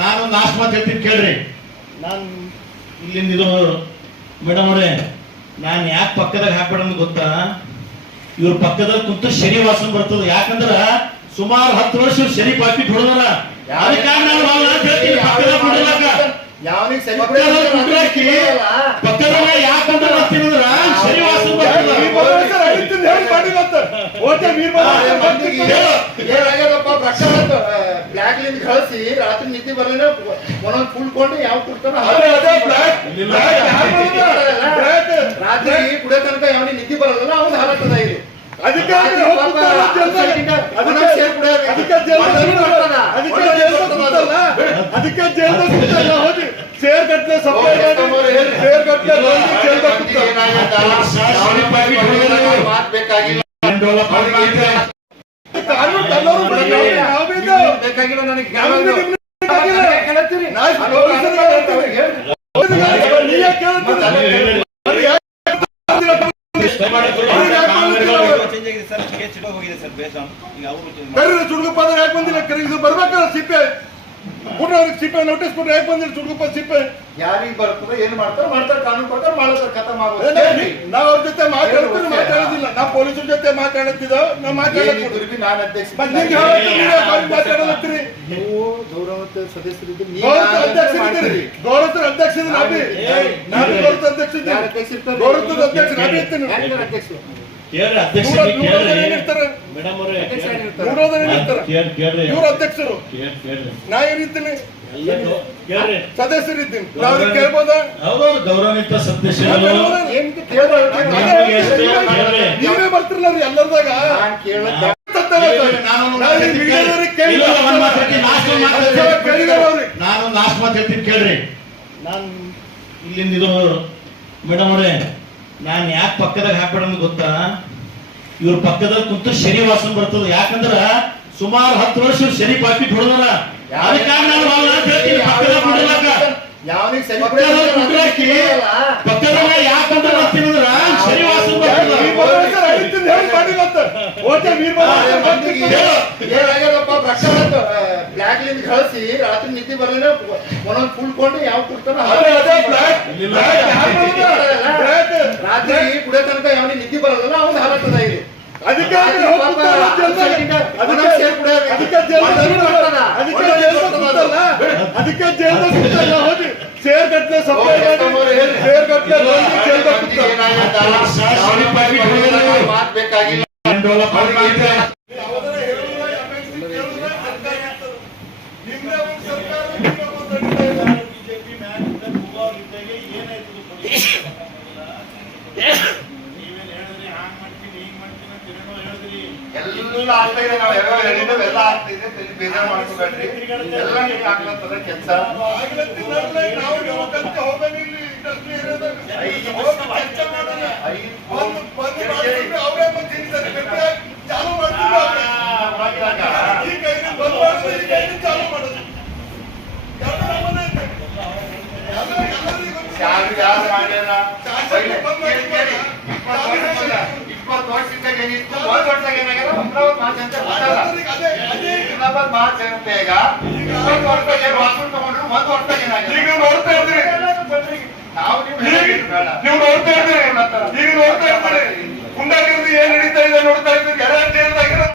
ನಾನು ಮಾತು ಹೇಳ್ತೀನಿ, ಕೇಳ್ರಿ. ನಾನು ಇಲ್ಲಿಂದ ಇದು ಮೇಡಮ್ ಅವರೇ ನಾನು ಯಾಕೆ ಪಕ್ಕದಾಗ ಹಾಕ್ಬೇಡ ಗೊತ್ತಾ? ಇವ್ರ ಪಕ್ಕದಲ್ಲಿ ಕುಂತು ಶನಿ ವಾಸನ ಬರ್ತದ. ಯಾಕಂದ್ರ ಸುಮಾರು ಹತ್ತು ವರ್ಷ ಶನಿ ಪಾಕಿ ಹೊಡೆದಾರ ಬರ್ತೀನಂದ್ರ ಶನಿ ವಾಸನ ಬರ್ತದ. ಓಟೆ ಏನಾಗ್ಯದಪ್ಪ ಬ್ಲಾಕ್ ಲಿಂದ ಕಳಿಸಿ ರಾತ್ರಿ ನಿದ್ದೆ ಬರಲಿಲ್ಲ ಒಂದೊಂದು ಯಾವ ಕುಡ್ತಾನ ರಾತ್ರಿ ಕುಡಿಯೋ ತನಕ ಯಾವನಿಗೆ ನಿದ್ದೆ ಬರಲ್ಲ ಅವ್ನು ಹಾಲತ್ತದ ಇಲ್ಲಿ ಅದಕ್ಕೆ ಅದಕ್ಕೆ ಅದಕ್ಕೆ ಜೈಲ್ದಾಗ ಹೋಗಿ ಸೇರ್ ಗಟ್ಲೆ ಸಪ್ಲೈ ಮಾಡಿ. ಸೇರ್ ಗಟ್ಲೆ ನೀ ಯಾಕೆ ಕೇಳ್ತೀರ? ಅವ್ರಿಗೆ ಯಾಕೆ ಬರ್ರಿ ಚುಡುಗಪ್ಪ ಯಾಕೆ ಬಂದಿಲ್ಲ ಕರೀ ಇದು ಬರ್ಬೇಕಲ್ಲ ಸಿಪ್ಪೆ ಕೊಡ್ರಿ ಅವ್ರಿಗೆ ಸಿಪ್ಪೆ ನೋಟಿಸ್ ಕೊಟ್ಟರೆ ಯಾಕೆ ಬಂದಿರಿ? ಚುಡುಗಪ್ಪ ಸಿಪ್ಪೆ. ಯಾರಿಗೆ ಬರ್ತದೆ ಏನ್ ಮಾಡ್ತಾರ ಮಾಡ್ತಾರೆ ಕಾನೂನು ಪ್ರಕಾರ ಮಾಡ್ತಾರೆ ಖತಮ್ ಆಗುತ್ತೆ ನಾವ್ ಅವ್ರ ಜೊತೆ ಮಾತಾಡ್ತೀವಿ ಮಾತಾಡೋದಿಲ್ಲ. ನಾ ಪೊಲೀಸರ ಜೊತೆ ಮಾತಾಡುತ್ತಿದ್ದ ನಾ ಬಿ ನಾನು ಅಧ್ಯಕ್ಷ ನೀವ್ ಗೌರವ ನಾವೇ ನಾನು ಗೌರವದ ಅಧ್ಯಕ್ಷ ಗೌರವ ಅಧ್ಯಕ್ಷ ಇರ್ತೀನಿ. ಅಧ್ಯಕ್ಷ? ಮೇಡಮ್ ಅವರೇ ಇವ್ರ ಅಧ್ಯಕ್ಷರು. ನಾ ಕೇಳ್ರಿ. ಸದಸ್ಯರಿದ್ದೀನಿ ನಾವ್ ಅವ್ರಿಗೆ ಕೇಳ್ಬೋದಾ? ಸದಸ್ಯರು ನಾವ್ ಬರ್ತಿರಲ್ಲ ರೀ ಎಲ್ಲರದಾಗ ನಾನು ನಾಲ್ಕು ಮಾತು ಹೇಳ್ತೀನಿ, ಕೇಳ್ರಿ. ನಾನು ಇಲ್ಲಿಂದ ಇದು ಮೇಡಮ್ ಅವರೇ ನಾನು ಯಾಕೆ ಪಕ್ಕದಾಗ ಹಾಕ್ಬೇಡ ಅಂತ ಗೊತ್ತಾ? ಇವ್ರ ಪಕ್ಕದಲ್ಲಿ ಕುಂತು ಶನಿವಾಸನ್ ಬರ್ತದ. ಯಾಕಂದ್ರ ಸುಮಾರು ಹತ್ತು ವರ್ಷ ಶನಿ ಪಾಕಿಟ್ ಹೊಡೆದಾರ ಬ್ಲಾಕ್ಲಿಂದ ಕಳಿಸಿ ರಾತ್ರಿ ಅಂತ ಬರಲಿಲ್ಲ ಒಂದೊಂದು ಬಿಡಲಕ್ಕ ಅದೇ ಸರಿ ಪಕ್ಕದಾಗ ಜೈಲ್ದಾಗ ಅದಕ್ಕೆ ಹೋಗಿ. ಸೇರ್ ಗಟ್ಲೆ ಸಪ್ಲೈ ಮಾಡಿ. ಸೇರ್ ಬಂದು ಬೇಕಾಗಿಲ್ಲ. ಮಾಡ್ತಾರೆ. ಯಾವ್ದಾರ ಹೇಳಿಲ್ಲ, ಎಲ್ಲ ಆಗ್ತಾ ಇದೆ ನಾವು ಯಾವ್ಯಾವ ಹೇಳಿದ್ದೇವೆ ಎಲ್ಲ ಆಗ್ತಾ ಇದೆ. ತಲೆ ಬೇಜಾರ್ ಮಾಡ್ಕೋಬೇಡ್ರಿ. ಎಲ್ಲ ನಿಮ್ಗೆ ಆಗ್ಲತ್ತದ ಕೆಲಸ. ಯಾರು ಯಾರು ಮಾಡ್ಯಾರ? ಇಪ್ಪತ್ತು ವರ್ಷದಿಂದ ಏನಿತ್ತು? ಒಂದು ವರ್ಷದಾಗ ಏನಾಗ್ಯದ ಅಮರಾವತಿ ಮಾತು ಇರುತ್ತೆ ಈಗ? ಇಪ್ಪತ್ತು ವರ್ಷದಾಗ ಏನು ತಗೊಂಡ್ರು ಒಂದು ವರ್ಷದಾಗ ಏನಾಗ್ಯದ ಈಗ ನೋಡ್ತಾ ಇದ್ದೀರಿ. ನಾವು ನೀವು ಹೇಳೋದು ಬೇಡ. ನೀವು ನೋಡ್ತಾ ಇದ್ದೀರಿ. ಈಗ ನೋಡ್ತಾ